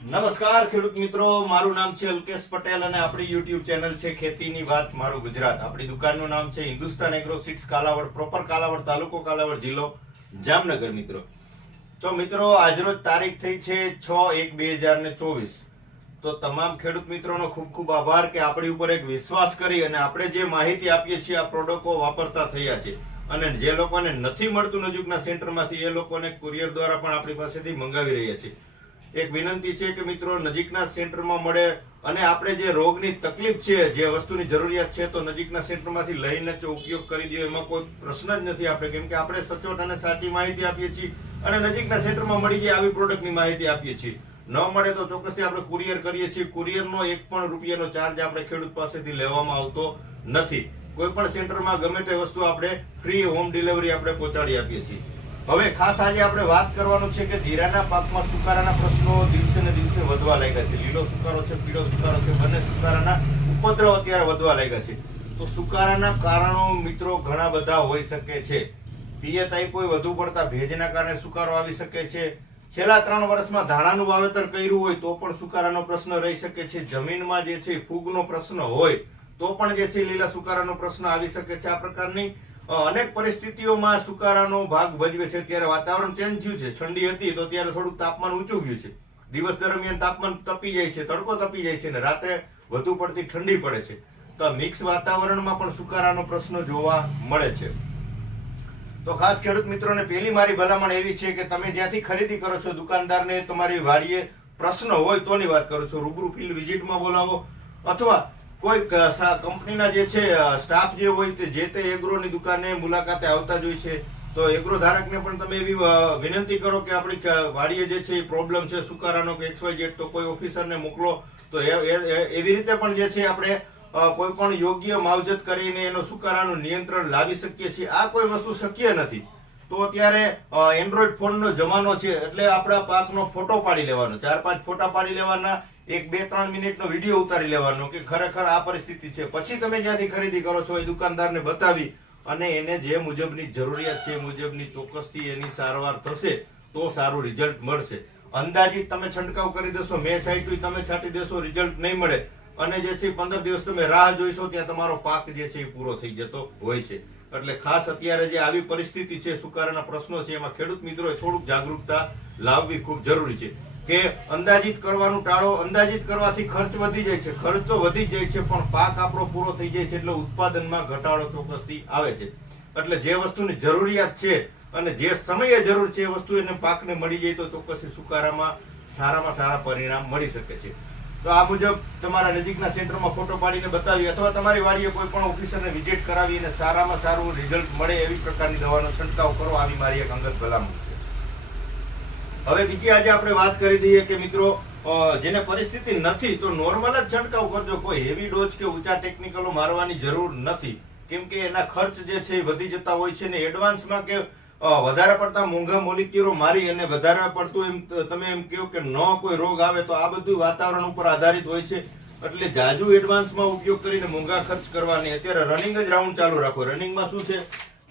નમસ્કાર ખેડૂત મિત્રો, મારું નામ છે અલ્કેશ પટેલ અને આપણી YouTube ચેનલ છે ખેતીની વાત મારું ગુજરાત. આપણી દુકાનનું નામ છે Hindustan agro seeds Kalavad, proper Kalavad, તાલુકો કાલાવડ, જિલ્લો જામનગર. મિત્રો તો મિત્રો આજરોજ તારીખ થઈ છે 6/1/2024. તો તમામ ખેડૂત મિત્રોનો ખૂબ ખૂબ આભાર કે આપણી ઉપર એક વિશ્વાસ કરી અને આપણે જે માહિતી આપીએ છીએ આ પ્રોડક્ટો વાપરતા થયા છે. અને જે લોકોને નથી મળતું નજીકના સેન્ટરમાંથી એ લોકોને કુરિયર દ્વારા પણ આપણી પાસેથી મંગાવી રહ્યા છે. એક વિનંતી છે કે મિત્રો નજીકના સેન્ટરમાં મળે અને આપણે જે રોગની તકલીફ છે, જે વસ્તુની જરૂરિયાત છે, તો નજીકના સેન્ટરમાંથી લઈને ઉપયોગ કરી દો, એમાં કોઈ પ્રશ્ન જ નથી. આપણે કેમ કે આપણે સચોટ અને સાચી માહિતી આપીએ છીએ અને નજીકના સેન્ટરમાં મળી જાય આવી પ્રોડક્ટની માહિતી આપીએ છીએ. ન મળે તો ચોક્કસથી આપણે કુરિયર કરીએ છીએ. કુરિયરનો 1 પણ રૂપિયાનો ચાર્જ આપણે ખેડૂત પાસેથી લેવામાં આવતો નથી. કોઈ પણ સેન્ટરમાં ગમે તે વસ્તુ આપણે ફ્રી હોમ ડિલિવરી આપણે પહોંચાડી આપીએ છીએ. હવે ખાસ આજે આપણે વાત કરવાનું છે કે જીરાના પાકમાં સુકારાના પ્રશ્નો દિવસે ને દિવસે વધવા લાગ્યા છે. લીલો સુકારો છે, પીળો સુકારો છે, બંને સુકારાના ઉપદ્રવ અત્યારે વધવા લાગ્યા છે. તો સુકારાના કારણો મિત્રો ઘણા બધા હોઈ શકે છે. પિયત કોઈ વધુ પડતા ભેજના કારણે સુકારો આવી શકે છે. છેલ્લા 3 વર્ષમાં ધાણાનું વાવેતર કર્યું હોય તો પણ સુકારાનો પ્રશ્ન રહી શકે છે. જમીનમાં જે છે ફૂગનો પ્રશ્ન હોય તો પણ જે છે લીલા સુકારાનો પ્રશ્ન આવી શકે છે. આ પ્રકારની અનેક પરિસ્થિતિઓમાં સુકારાનો ભાગ ભજવે છે. ત્યારે વાતાવરણ ચેન્જ થયું છે. ઠંડી હતી તો ત્યારે થોડુંક તાપમાન ઊંચું ગયું છે. દિવસ દરમિયાન તાપમાન તપી જાય છે, તડકો તપી જાય છે અને રાત્રે વધુ પડતી ઠંડી પડે છે. તો મિક્સ વાતાવરણમાં પણ સુકારાનો પ્રશ્ન જોવા મળે છે. તો ખાસ ખેડૂત મિત્રોને પહેલી મારી ભલામણ એવી છે કે તમે જ્યાંથી ખરીદી કરો છો દુકાનદારને તમારી વાડીએ પ્રશ્ન હોય તોની વાત કરો છો, રૂબરૂ ફિલ્ડ વિઝિટમાં બોલાવો અથવા કોઈ કંપનીના જે છે સ્ટાફ જે હોય તે જે તે એગ્રોની દુકાને મુલાકાતે આવતા જ હોય છે. તો એગ્રો ધારકને પણ તમે એવી વિનંતી કરો કે આપણી વાડીએ જે છે એ પ્રોબ્લેમ છે સુકારાનો કે XYZ, તો કોઈ ઓફિસરને મોકલો. તો એવી રીતે પણ જે છે આપણે કોઈ પણ યોગ્ય માવજત કરીને એનો સુકારાનું નિયંત્રણ લાવી શકીએ છીએ. આ કોઈ વસ્તુ શક્ય નથી. તો અત્યારે એન્ડ્રોઈડ ફોનનો જમાનો છે એટલે આપણા પાકનો ફોટો પાડી લેવાનો, 4-5 ફોટા પાડી લેવાના, 1-2-3 મિનિટનો વિડીયો ઉતારી લેવાનો કે ખરેખર આ પરિસ્થિતિ છે. પછી તમે જ્યાંથી ખરીદી કરો છો એ દુકાનદારને બતાવી અને એને જે મુજબની જરૂરિયાત છે એ મુજબની ચોક્કસથી એની સારવાર થશે તો સારું રિઝલ્ટ મળશે. અંદાજિત તમે છંટકાવ કરી દેશો, મેં છાંટ્યું તમે છાંટી દેશો, રિઝલ્ટ નહીં મળે અને જે છે 15 દિવસ તમે રાહ જોઈશો ત્યાં તમારો પાક જે છે એ પૂરો થઈ જતો હોય છે. એટલે ખાસ અત્યારે જે આવી પરિસ્થિતિ છે, સુકારાના પ્રશ્નો છે, એમાં ખેડૂત મિત્રોએ થોડુંક જાગૃતતા લાવવી ખૂબ જરૂરી છે કે અંદાજિત કરવાનું ટાળો. અંદાજિત કરવાથી ખર્ચ વધી જાય છે, ખર્ચ તો વધી જાય છે પણ પાક આપણો પૂરો થઈ જાય છે એટલે ઉત્પાદનમાં ઘટાડો ચોક્કસથી આવે છે. એટલે જે વસ્તુની જરૂરિયાત છે અને જે સમયે જરૂર છે એ વસ્તુ એને પાકને મળી જાય તો ચોક્કસથી સુકારામાં સારામાં સારા પરિણામ મળી શકે છે. તો આ મુજબ તમારા નજીકના સેન્ટરમાં ફોટો પાડીને બતાવી અથવા તમારી વાડીએ કોઈ પણ ઓફિસરને વિઝિટ કરાવી અને સારામાં સારું રિઝલ્ટ મળે એવી પ્રકારની દવાનો છંટકાવ કરો, આવી મારી એક અંગત ભલામણ છે. હવે બીજી આજે આપણે વાત કરી દઈએ કે મિત્રો જેને પરિસ્થિતિ નથી તો નોર્મલ જ છંટકાવ કરજો. કોઈ હેવી ડોઝ કે ઊંચા ટેકનિકલો મારવાની જરૂર નથી કેમ કે એના ખર્ચ જે છે એ વધી જતા હોય છે ને એડવાન્સમાં કે વધારે પડતા મોંઘા મોલિક્યુલો મારી અને વધારે પડતું એમ તમે એમ કહો કે ન કોઈ રોગ આવે તો આ બધું વાતાવરણ ઉપર આધારિત હોય છે. એટલે જાજુ એડવાન્સમાં ઉપયોગ કરીને મોંઘા ખર્ચ કરવાની. અત્યારે રનિંગ જ રાઉન્ડ ચાલુ રાખો. રનિંગમાં શું છે,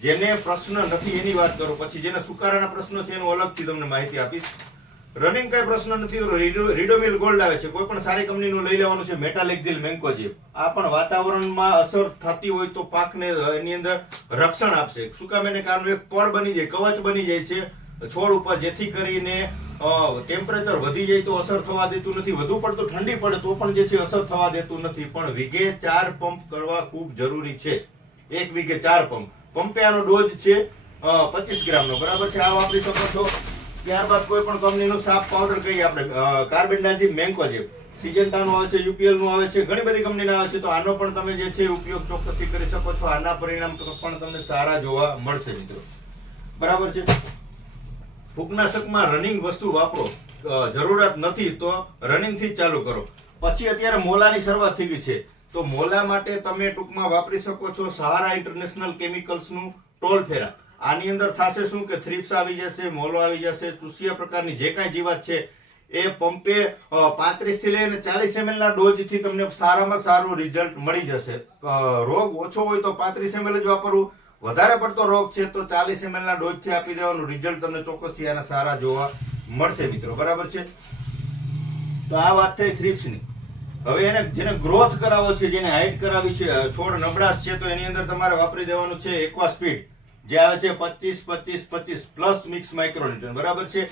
જેને પ્રશ્ન નથી એની વાત કરો, પછી જેને સુકારાના પ્રશ્નો છે એનું અલગથી તમને માહિતી આપીશ. રનિંગ કઈ પ્રશ્ન નથી તો રીડોમિલ ગોલ્ડ આવે છે, કોઈ પણ સારી કંપનીનું લઈ લેવાનું છે. મેટાલેક્ઝિલ મેન્કોજેબ આ પણ વાતાવરણમાં અસર થતી હોય તો પાકને એની અંદર રક્ષણ આપશે. શું કામ એને કારણ એક પડ બની જાય, કવચ બની જાય છે છોડ ઉપર, જેથી કરીને ટેમ્પરેચર વધી જાય તો અસર થવા દેતું નથી, વધુ પડતું ઠંડી પડે તો પણ જે છે અસર થવા દેતું નથી. પણ વીઘે 4 પંપ કરવા ખૂબ જરૂરી છે. 1 વીઘે 4 પંપ. પંપે આનો ડોઝ છે 25 ગ્રામનો, બરાબર છે. આ વાપરી શકો છો. ત્યારબાદ કોઈ પણ કંપનીનું સાફ પાવડર કહીએ આપણે, કાર્બેન્ડાઝિમ મેન્કોજેબ, સિજન્ટાનું આવે છે, યુપીએલનું આવે છે, ઘણી બધી કંપનીના આવે છે. તો આનો પણ તમે જે છે ઉપયોગ ચોક્કસથી કરી શકો છો. આના પરિણામ પણ તમને સારા જોવા મળશે મિત્રો, બરાબર છે. ફૂગનાશકમાં રનિંગ વસ્તુ વાપરો, જરૂરત નથી તો રનિંગથી જ ચાલુ કરો. પછી અત્યારે મોલાની શરૂઆત થઈ ગઈ છે તો મોલા માટે તમે ટૂંકમાં વાપરી શકો છો સહારા ઇન્ટરનેશનલ કેમિકલ્સનું ટોલફેરા. આની અંદર થશે શું કે થ્રિપ્સ આવી જશે, મોલો આવી જશે, ચૂસિયા પ્રકારની જે કાંઈ જીવાત છે એ પંપે 35 થી લઈને 40 ml ના ડોઝથી તમને સારામાં સારું રિઝલ્ટ મળી જશે. રોગ ઓછો હોય તો 35 ml જ વાપરવું, વધારે પડતો રોગ છે તો 40 ml ના ડોઝથી આપી દેવાનું. રિઝલ્ટ તમને ચોક્કસથી આના સારા જોવા મળશે મિત્રો, બરાબર છે. હવે બીજી આજે આપણે વાત કરી દઈએ કે મિત્રો જેને પરિસ્થિતિ નથી તો નોર્મલ જ છંટકાવ કરજો. કોઈ હેવી ડોઝ કે ઊંચા ટેકનિકલો મારવાની જરૂર નથી. કેમ કે એના ખર્ચ જે છે એ વધી જતા હોય છે ને એડવાન્સમાં કે વધારે પડતા મોંઘા મોલિક્યુલો મારી અને વધારે પડતું તો આ વાત થઈ થ્રિપ્સની. હવે એને જેને ગ્રોથ કરાવવો છે, જેને હાઇટ કરાવી છે, છોડ નબળાશ છે, તો એની અંદર તમારે વાપરી દેવાનું છે એક્વા સ્પીડ, જે આવે છે 25-25-25 પ્લસ મિક્સ માઇક્રોન્યુટ્રન. બરાબર છે.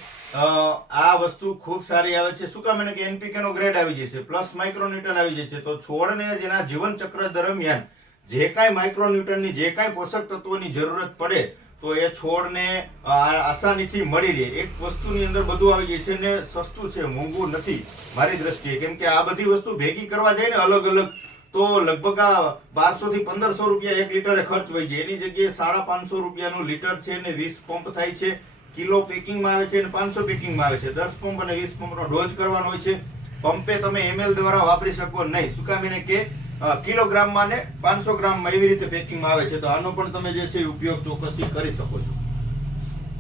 આ વસ્તુ ખૂબ સારી આવે છે. શું કામ? એને કે એનપીકે નો ગ્રેડ આવી જશે, પ્લસ માઇક્રોન્યુટ્રન આવી જાય છે. તો છોડને જેના જીવન ચક્ર દરમિયાન જે કાંઈ માઇક્રોન્યુટ્રનની, જે કાંઈ પોષક તત્વોની જરૂરત પડે તો એ છોડને આસાનીથી મળી રહે. એક વસ્તુની અંદર બધું આવી જાય છે ને સસ્તું છે, મોંઘું નથી મારી દ્રષ્ટિએ. કેમ કે આ બધી વસ્તુ ભેગી કરવા જાય ને અલગ અલગ, તો લગભગ આ 1200 થી 1500 રૂપિયા 1 લીટરે ખર્ચ વહી જાય. એની જગ્યાએ 550 રૂપિયાનું લીટર છે ને 20 પંપ થાય છે. કિલો પેકિંગમાં આવે છે અને 500 પેકિંગમાં આવે છે. 10 પંપ અને 20 પંપનો ડોઝ કરવાનો હોય છે. પંપે તમે ml દ્વારા વાપરી શકો નહીં. શું કામ? એને કે કિલોગ્રામમાં ને 500 ગ્રામમાં એવી રીતે પેકિંગમાં આવે છે. તો આનો પણ તમે જે છે ઉપયોગ ચોક્કસથી કરી શકો છો.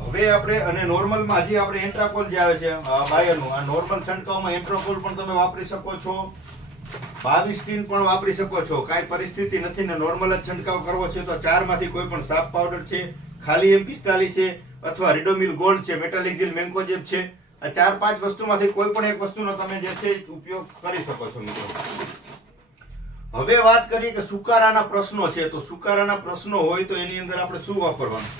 હવે આપણે અને નોર્મલમાં હજી આપણે એન્ટ્રાકોલ જે આવે છે બાયરનું, આ નોર્મલ છંટકાવમાં એન્ટ્રાકોલ પણ તમે વાપરી શકો છો. 22 પણ વાપરી શકો છો. કાંઈ પરિસ્થિતિ નથી ને નોર્મલ જ છંટકાવ કરવો છે તો 4 માંથી કોઈ પણ સાપ પાવડર છે, ખાલી M45 છે, અથવા રિડોમિલ ગોલ્ડ છે, મેટાલિક્ઝિલ મેન્કોજેબ છે, આ 4-5 વસ્તુમાંથી કોઈ પણ એક વસ્તુનો તમે જે છે ઉપયોગ કરી શકો છો મિત્રો. હવે વાત કરીએ કે સુકારાના પ્રશ્નો છે. તો સુકારાના પ્રશ્નો હોય તો એની અંદર આપણે શું વાપરવાનું?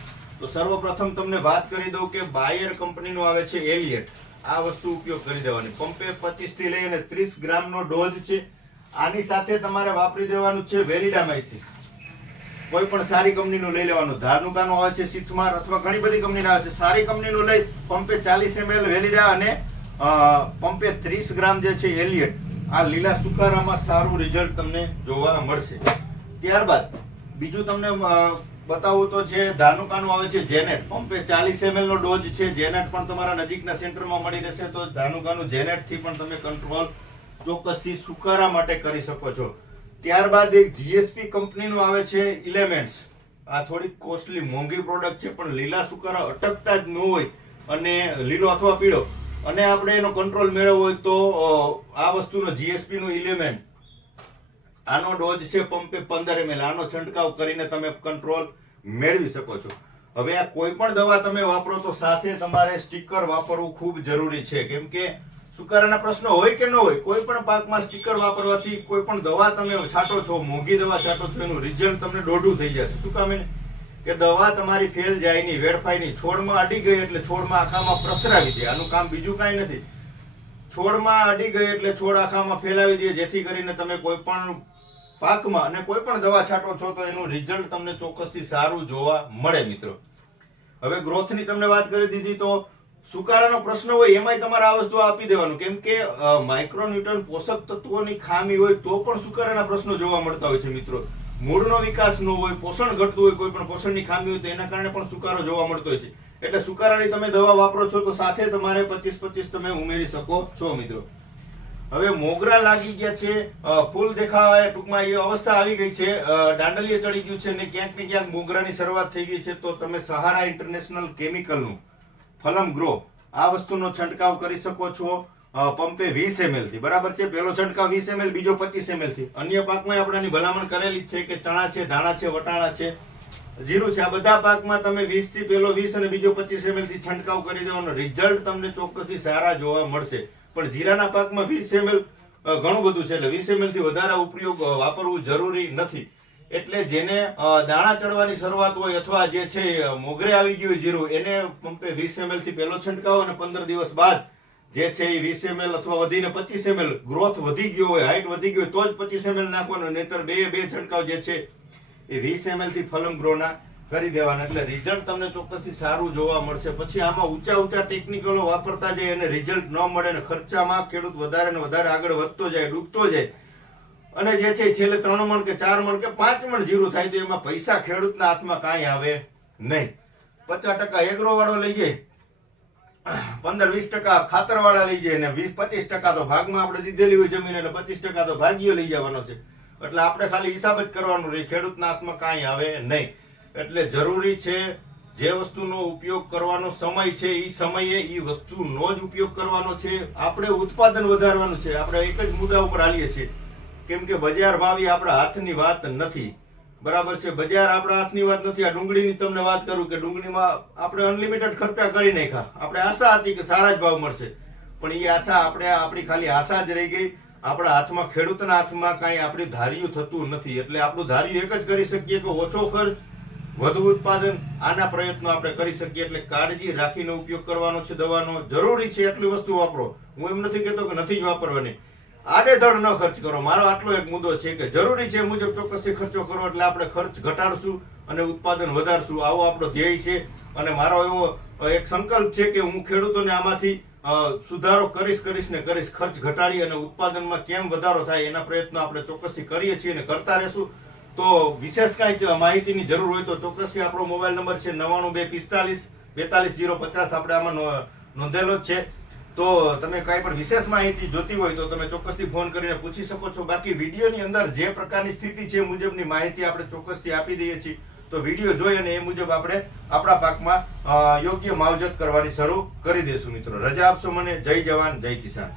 તો સર્વપ્રથમ તમને વાત કરી દઉં કે બાયર કંપનીનું આવે છે એલિયટ. આ વસ્તુ ઉપયોગ કરી દેવાની. પંપે 25 થી લઈને 30 ગ્રામનો ડોઝ છે. આની સાથે તમારે વાપરી દેવાનું છે વેલિડામાઇસિન. કોઈ પણ સારી કંપનીનું લઈ લેવાનું. ધાનુકાનું આવે છે સિથમાર, અથવા ઘણી બધી કંપનીના આવે છે. સારી કંપનીનું લઈ પંપે 40 ml વેલિડા અને પંપે 30 ગ્રામ જે છે એલિયટ. આ લીલા સુકારામાં સારું રિઝલ્ટ તમને જોવા મળશે. ત્યારબાદ બીજું તમને બતાવું તો છે ધાનુકાનું આવે છે જેનેટ. પંપે 40 ml નો ડોઝ છે. જેનેટ પણ તમારા નજીકના સેન્ટરમાં મળી રહેશે. તો ધાનુકાનું જેનેટ થી પણ તમે કંટ્રોલ ચોક્કસથી સુકારા માટે કરી શકો છો. ત્યારબાદ એક જીએસપી કંપનીનું આવે છે ઇલેમેન્ટ્સ. આ થોડી કોસ્ટલી મોંઘી પ્રોડક્ટ છે, પણ લીલા સુકારા અટકતા જ ન હોય અને લીલો અથવા પીળો અને આપણે એનો કંટ્રોલ મેળવવો હોય તો આ વસ્તુનો જીએસપી નું ઇલેમેન્ટ, આનો ડોઝ છે પંપે 15 ml. આનો છંટકાવ કરીને તમે કંટ્રોલ મેળવી શકો છો. હવે આ કોઈ પણ દવા તમે વાપરો તો સાથે તમારે સ્ટીકર વાપરવું ખૂબ જરૂરી છે. કેમ કે સુકારાના પ્રશ્નો હોય કે ન હોય, કોઈ પણ પાકમાં સ્ટીકર વાપરવાથી કોઈ પણ દવા તમે છાંટો છો, મોંઘી દવા છાંટો છો, એનું રિઝલ્ટ તમને દોઢું થઈ જશે. શું કામ? એને કે દવા તમારી ફેલ જાય નહીં, વેડફાય નહીં. છોડમાં અડી ગઈ એટલે છોડમાં આખામાં પ્રસરાવી દે. આનું કામ બીજું કાંઈ નથી. છોડમાં અડી ગઈ એટલે છોડ આખામાં ફેલાવી દે, જેથી કરીને તમે કોઈ પણ પાકમાં અને કોઈ પણ દવા છાંટો છો તો એનું રિઝલ્ટ તમને ચોક્કસથી સારું જોવા મળે મિત્રો. હવે ગ્રોથની તમને વાત કરી દીધી. તો સુકારાનો પ્રશ્ન હોય એમાંય તમારે આ વસ્તુ આપી દેવાનું. કેમ કે માઇક્રોન્યુટ્રન પોષક તત્વોની ખામી હોય તો પણ સુકારાના પ્રશ્નો જોવા મળતા હોય છે મિત્રો. મૂળનો વિકાસ ન હોય, પોષણ ઘટતું હોય, કોઈ પણ પોષણની ખામી હોય તો એના કારણે પણ સુકારો જોવા મળતો હોય છે. એટલે સુકારાની તમે દવા વાપરો છો તો સાથે તમારે 25-25 તમે ઉમેરી શકો છો મિત્રો. હવે મોગરા લાગી ગયા છે, ફૂલ દેખાવા ટૂંકમાં એ અવસ્થા આવી ગઈ છે, દાંડલીએ ચડી ગયું છે ને ક્યાંક ને ક્યાંક મોગરાની શરૂઆત થઈ ગઈ છે, તો તમે સહારા ઇન્ટરનેશનલ કેમિકલનું ફલમ ગ્રો આ વસ્તુનો છંટકાવ કરી શકો છો પંપે 20 ml થી. બરાબર છે. પહેલો છંટકાવ 20 ml, બીજો 25 ml થી. અન્ય પાકમાં આપણે ભલામણ કરેલી છે કે ચણા છે, ધાણા છે, વટાણા છે, જીરું છે, આ બધા પાકમાં તમે 20 થી પહેલો 20 અને બીજો 25 ml થી છંટકાવ કરી દેવાનો. રિઝલ્ટ તમને ચોક્કસથી સારા જોવા મળશે. પણ જીરાના પાકમાં 20 ml ઘણું બધું છે, એટલે 20 ml થી વધારે ઉપયોગ વાપરવું જરૂરી નથી. એટલે જેને દાણા ચડવાની શરૂઆત હોય અથવા જે છે મોગરે આવી ગયું હોય જીરું, એને પંપે 20 ml થી પહેલો છંટકાવ અને 15 દિવસ બાદ જે છે એ 20 ml અથવા વધીને 25 ml, ગ્રોથ વધી ગયો હોય, હાઈટ વધી ગઈ હોય તો જ 25 ml નાખવાનો. નહીતર બે છંટકાવ જે છે એ 20 ml થી ફલમ ગ્રોના કરી દેવાના. એટલે રિઝલ્ટ તમને ચોક્કસથી સારું જોવા મળશે. પછી આમાં ઊંચા ટેકનિકલો વાપરતા જાય અને રિઝલ્ટ ન મળે ને ખર્ચામાં ખેડૂત વધારે ને વધારે આગળ વધતો જાય, ડૂબતો જાય અને જે છે છેલ્લે 3 મણ કે 4 મણ કે 5 મણ જીરું થાય તો એમાં પૈસા ખેડૂતના હાથમાં કાંઈ આવે નહીં. 50% એગ્રો વાળો લઈ જાય, 15-20% ખાતર વાળા લઈ જાય ને 20-25% તો ભાગમાં આપણે દીધેલી હોય જમીન, એટલે 25% તો ભાગીઓ લઈ જવાનો છે. એટલે આપણે ખાલી હિસાબ જ કરવાનું રહે, ખેડૂતના હાથમાં કાંઈ આવે નહીં. એટલે જરૂરી છે જે વસ્તુનો ઉપયોગ કરવાનો સમય છે એ સમયે એ વસ્તુનો જ ઉપયોગ કરવાનો છે. આપણે ઉત્પાદન વધારવાનું છે. આપણે એક જ મુદ્દા ઉપર હાલીએ છીએ. કેમ કે બજાર ભાવ એ આપણા હાથની વાત નથી. બરાબર છે. બજાર આપણા હાથની વાત નથી. આ ડુંગળીની તમને વાત કરું કે ડુંગળીમાં આપણે અનલિમિટેડ ખર્ચા કરી નાખ્યા. આપણે આશા હતી કે સારા જ ભાવ મળશે, પણ એ આશા આપણી ખાલી આશા જ રહી ગઈ. આપણા હાથમાં, ખેડૂતના હાથમાં કાંઈ આપણે ધાર્યું થતું નથી. એટલે આપણું ધાર્યું એક જ કરી શકીએ કે ઓછો ખર્ચ, વધુ ઉત્પાદન. આના પ્રયત્નો આપણે કરી શકીએ. એટલે કાળજી રાખીને ઉપયોગ કરવાનો છે દવાનો. જરૂરી છે એટલી વસ્તુ વાપરો. હું એમ નથી કહેતો કે નથી જ વાપરવાની. આડેધડ ન ખર્ચ કરો. મારો આટલો એક મુદ્દો છે કે જરૂરી છે મુજબ ચોક્કસથી ખર્ચો કરો. એટલે આપણે ખર્ચ ઘટાડશું અને ઉત્પાદન વધારશું. આવો આપણો ધ્યેય છે. અને મારો એવો એક સંકલ્પ છે કે હું ખેડૂતોને આમાંથી સુધારો કરીશ ને કરીશ. ખર્ચ ઘટાડી અને ઉત્પાદનમાં કેમ વધારો થાય એના પ્રયત્નો આપણે ચોક્કસથી કરીએ છીએ અને કરતા રહેશું. તો વિશેષ કાંઈ માહિતીની જરૂર હોય તો ચોક્કસથી આપણો મોબાઈલ નંબર છે 9245 42050. આપણે આમાં નોંધેલો જ છે. તો તમે કાંઈ પણ વિશેષ માહિતી જોતી હોય તો તમે ચોક્કસથી ફોન કરીને પૂછી શકો છો. બાકી વિડીયોની અંદર જે પ્રકારની સ્થિતિ છે મુજબની માહિતી આપણે ચોક્કસથી આપી દઈએ છીએ. તો વિડીયો જોઈ અને એ મુજબ આપણે આપણા પાકમાં યોગ્ય માવજત કરવાની શરૂ કરી દઈશું. મિત્રો રજા આપશો મને. જય જવાન, જય કિસાન.